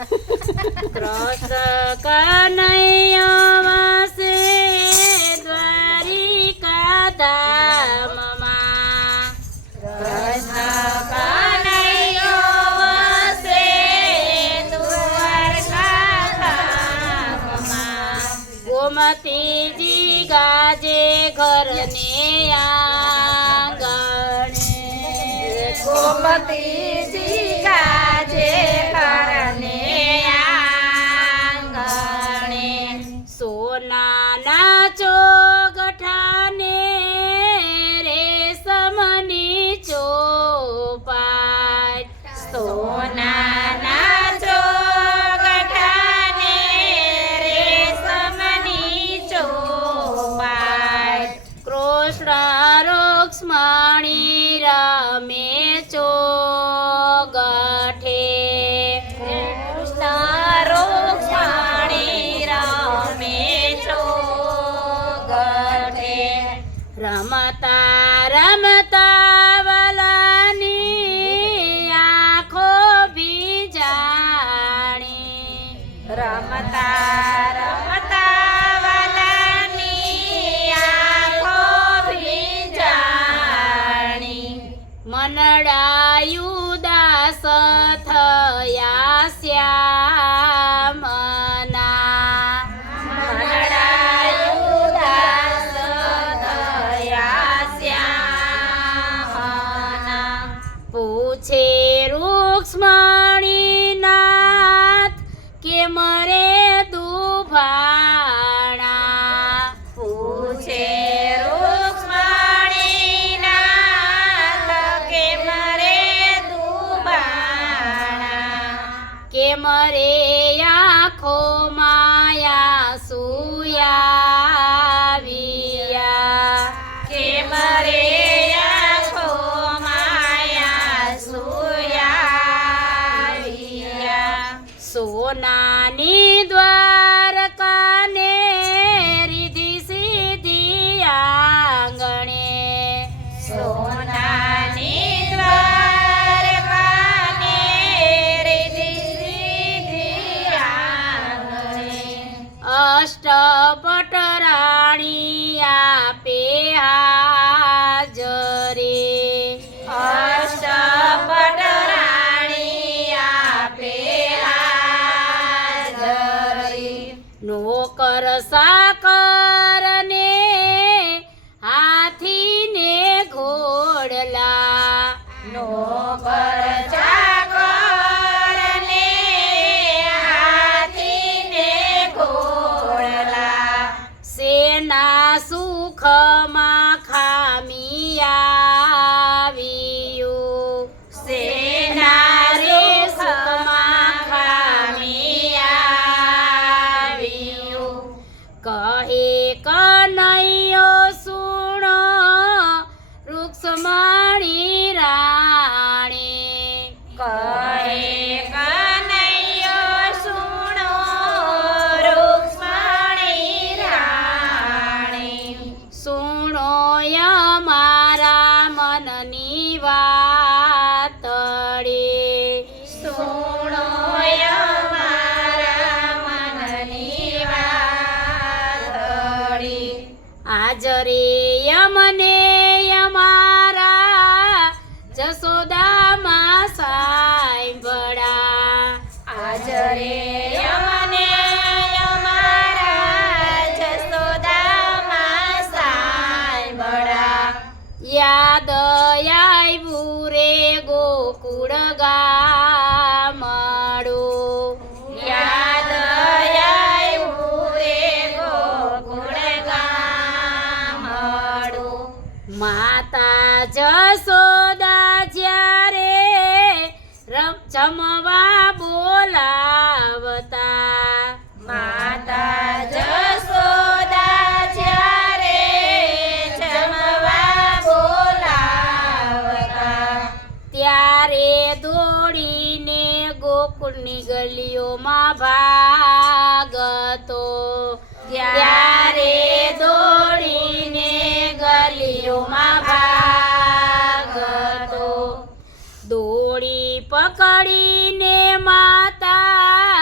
કૃષ્ણ કનૈયો વાસે દ્વારિકા ધામમાં. કૃષ્ણ કનૈયો વાસે દ્વારકા ધામમાં. ગોમતીજી ગાજે ઘરને આંગણે. ગોમતીજી ગાજે ઘરને આંગણે. સોનાના ચોગઠાને રેશમની ચોપાટ. સોનાના ચોગઠાને રેશમની ચોપાટ. કૃષ્ણ રૂક્ષ્મણી રમે ચોગઠે. કૃષ્ણ રૂક્ષ્મણી રમે ચોગઠે. રમતા રમતા વલાની આંખો ભીજાણી. રમતા રમતા વલાની આંખો ભીજાણી. મનડાયું દાસ થયા શ્યામના. મનડાયું દાસ થયા શ્યામના. પૂછે રૂક્ષ્મણી નાથ કે મરે દુભાણા. પૂછે રૂક્ષ્મણી નાથ કે મરે દુભાણા. કે મરે આંખો માયા સુયાવિયા. કે મરે આંખો માયા સુયાવિયા. સોનાની દ્વારકાને રીધિ સીધી આંગણે. સોનાની દ્વારકાને રીધિ સીધી આંગણે. અષ્ટપટ રાણી આપે હાજરી. અષ્ટપટ રાણી આપે હાજરી. નોકર સાકર ને હાથીને ઘોડલા. નોકર ચાકર ને હાથીને ઘોડલા. સેના સુખમાં ખામી આવ્યું. સેના રે સુખમાં ખામી આવ્યું. કહે કનૈયો સુણો રૂક્ષ્મણી રાણી. કહે કનૈયો સુણો રૂક્ષ્મણી રાણી. સુણો અમારા મનની વાતડી. સુણો અમારા મનની વાતડી. આજ રે યમને અમારા જશોદામાં સાંભળા. આજ રે યમને અમારા જશોદામાં સાંભળા. યાદ આવ્યું રે ગોકુળ ગામડું. યાદ આવ્યું રે ગોકુળ ગામડું. માતા જશોદા જ્યારે જમવા બોલાવતા. માતા જશોદા જ્યારે જમવા બોલાવતા. ત્યારે દોડીને ગોકુળની ગલીઓમાં ભાગતો. ત્યારે દોડીને ગલીઓમાં ભાગતો. દોડી પકડીને માતા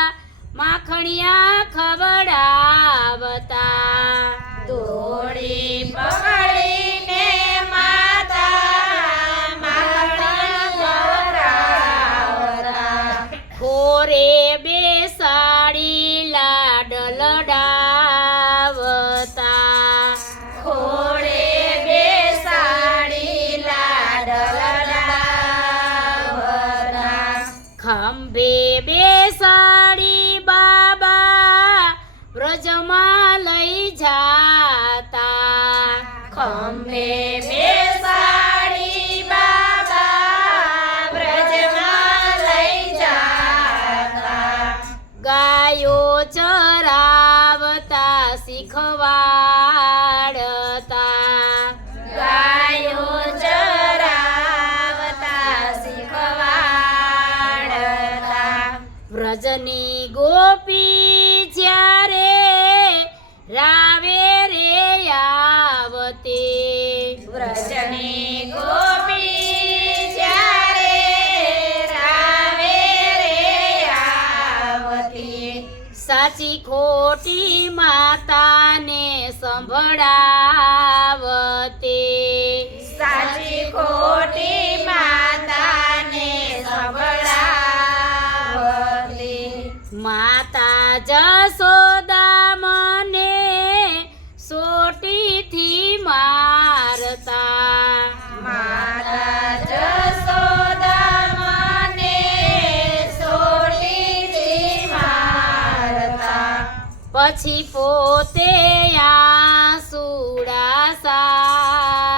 ખોરે બેસાડી લાડ લડાવતા ખોળે બેસાડી લાડ લડાવતા ખંભે બેસાડી બાબા વ્રજમાં લઈ જાતા ખંભે બેસાડી બાબા વ્રજમાં લઈ જાતા ગાયો ચરાવતા શીખવાડતા ગાયો ચરાવતા શીખવાડતા વ્રજની ગોપી જ્યારે રાવે રે આવતી વ્રજની ગોપી જ્યારે રાવે રે આવતી સાચી ખોટી માતાને સંભળાવતી સાચી ખોટી માતાને સંભળાવતી માતા જશોદા મને સોટીથી મારતા માતા જશોદા મને સોટીથી મારતા પછી પોતે આંસુડા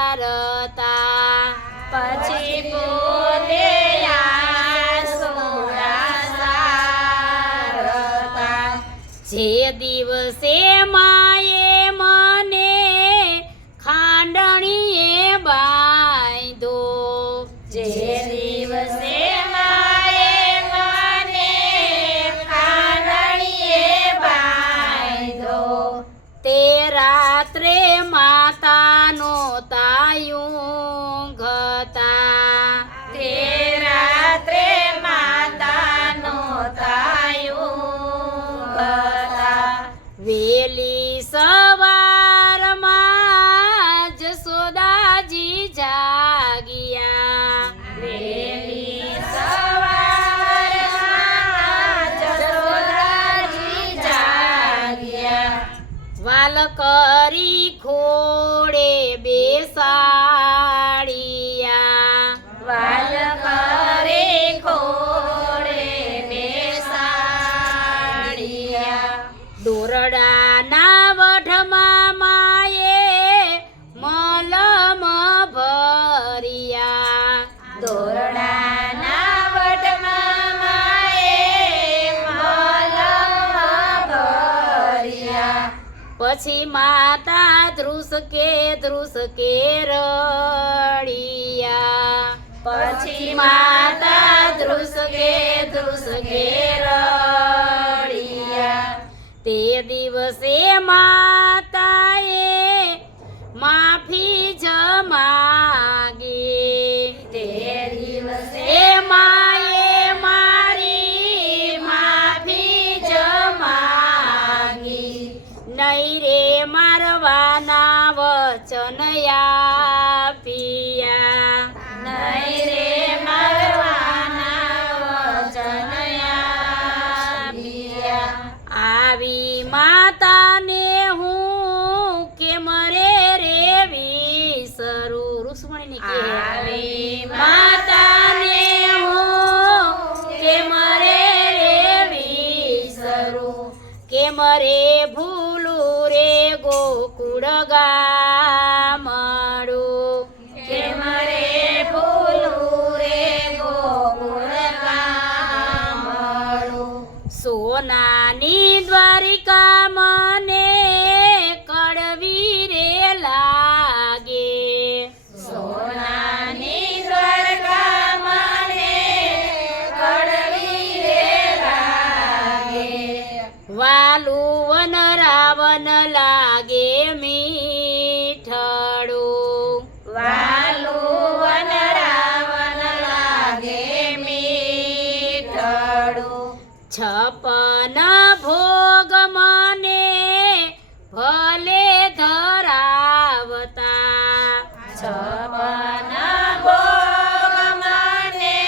સારતા પછી પોતે આંસુડા સારતા જે દિવસે માએ મને ખાંડણીએ બાંધો જે દિવસે માએ મને ખાંડણીએ બાંધ્યો તે રાત્રે માતાનો તાયું ઘતા તે રાત્રે માતાનો તાયું હતા વેલી સવારમાં જશોદાજી જાગ્યા વેલી સવારમાં જશોદાજી જાગ્યા વાલ કરી ખોડે બેસાડિયા વાલ કરે ખોડે બેસાડિયા દોરડાના વઢમાં માએ મલમ ભર્યા દોરડાના વટમાં માએ મલમ ભર્યા પછી માતા ધ્રુસકે રડિયા પછી માતા ધ્રુસકે રડિયા તે દિવસે માતાએ માફી જ માગી તે દિવસે એ માએ મારી માફી જ માગી નહીં રે મારવાના વચન આપ્યા નહીં રે મરવાના વચન આપ્યા આવી માતાને હું કેમ રે વિસરું રુક્ષ્મણીની કે આવી માતાને હું કેમ રે વિસરું કેમ રે ભૂલું રે ગોકુળ ગામડું કેમ રે ભૂલું રે ગોકુળ ગામડું સોનાની દ્વારિકા મને કડવી રે લાગે સોનાની દ્વારકા મને કડવી રે લાગે વાલું વન રાવણ લાગે મીઠડું વાલું વન રાવણ લાગે મીઠડું છપન ભોગ મને ભલે ધરાવતા છપન ભોગ મને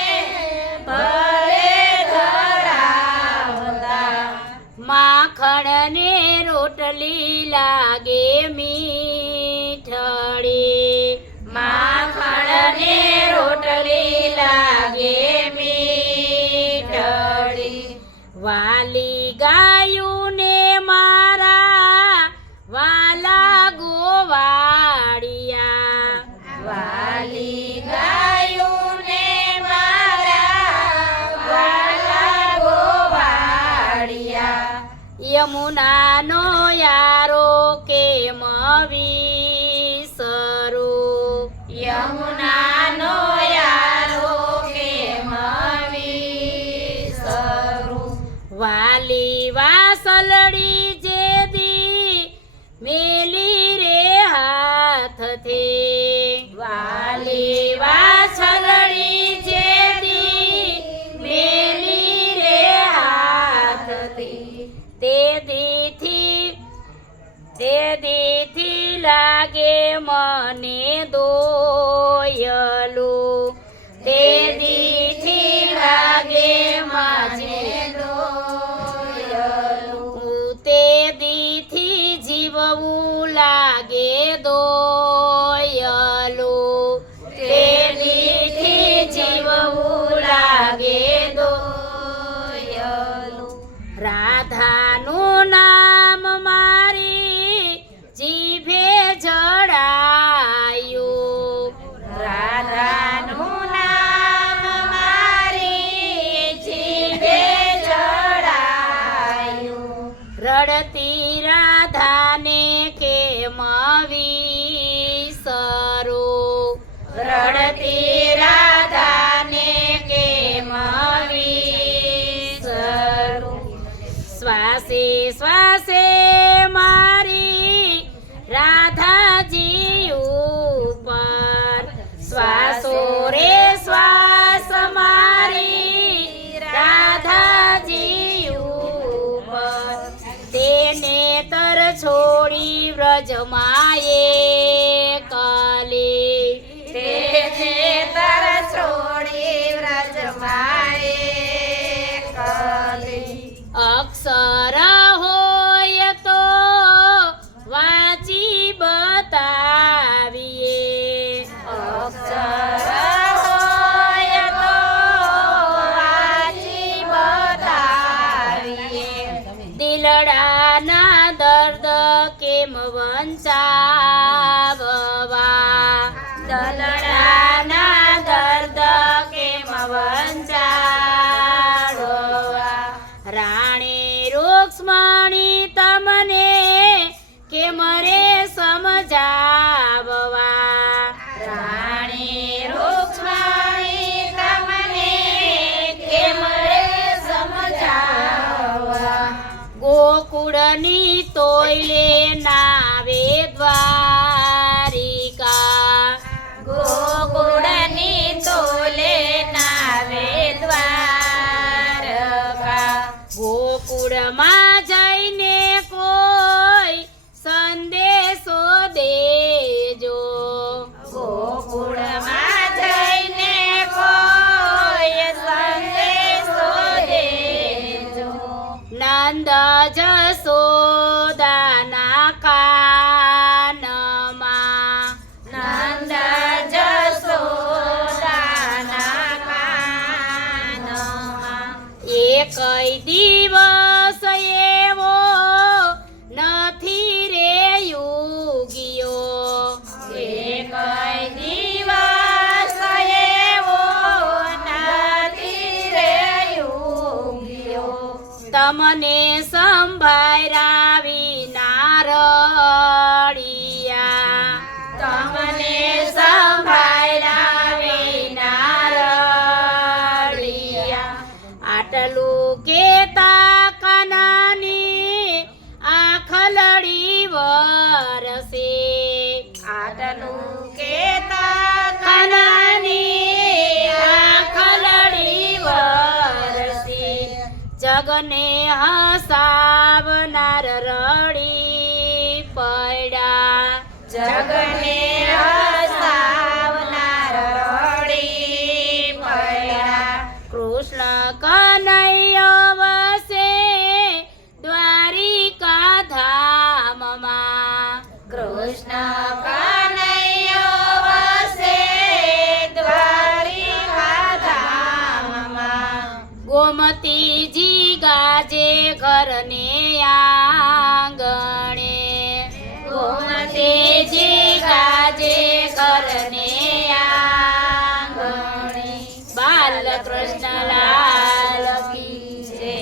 ભલે ધરાવતા રોટલી લાગે મીઠડી માખણને રોટલી લાગે મીઠડી વાલી ગાયું ને મારા વાલા ગોવાળિયા વાલી ગાયું ને મારા વાલા ગોવાળિયા યમુનાનો યારો કેમ વિસરું યમુનાનો યારો કેમ વિસરું વાલી વાસલડી જેદી મેલી રે હાથથી વાલી વાછલડી જેદી મેલી રે હાથથી તે દીથી લાગે મને દોયલું તે દીથી લાગે માજે દોયલું તે દીથી જીવવું લાગે દોયલું તે દીથી જીવવું લાગે દોયલું રાધાનું નામ મારી જીભે જડાયું રાધાનું નામ મારી જીભે ચડાયું રડતી રાધાને કેમ વિસરું રડતી રાધાને કેમ વિસરું શ્વાસે શ્વાસે મારી રાધાજી ઉપર શ્વાસો રે શ્વાસ મારી રાધાજી ઉપર તેને તર છોડી વ્રજમાએ કલી તે તર છોડી વ્રજમાએ કલી અક્ષર હોય તો વાંચી બતાવીએ અક્ષર હોય તો વાંચી બતાવીએ દિલડાના દર્દ કેમ વંચાવવા દલડાના દર્દ કેમ વંચાવવા રાણી રૂક્ષ્મણી તમને કેમ રે સમજાવવા રાણી રૂક્ષ્મણી તમને કેમ રે સમજાવવા ગોકુળની તોયલે નાવે દ્વારિકા ગોકુળની તોલે નાવે દ્વારકા ગોકુળમાં જઈને કોઈ સંદેશો દેજો ગોકુળમાં જઈને કોઈ સંદેશો દેજો નંદ જસોદાના કાનમાં નંદ જસોદાના કાનમાં એકય દિવસ એવો નથી રે યુગિયો એક દિવસ એવો નથી રે યુગ્યો તમને સંભાળ્યા વિના રડિયા તમને સંભાળ્યા વિના રડિયા આટલું કેતા કાનાની આખલડી વરસે આટલું કેતા કાનાની આખલડી વરસી જગને હસાવનાર રડી પડ્યા જગને હસાવનાર રડી પડ્યા કૃષ્ણ કનૈયો વસે દ્વારિકા ધામ ભગવતીજી ગાજે ઘરને આંગણ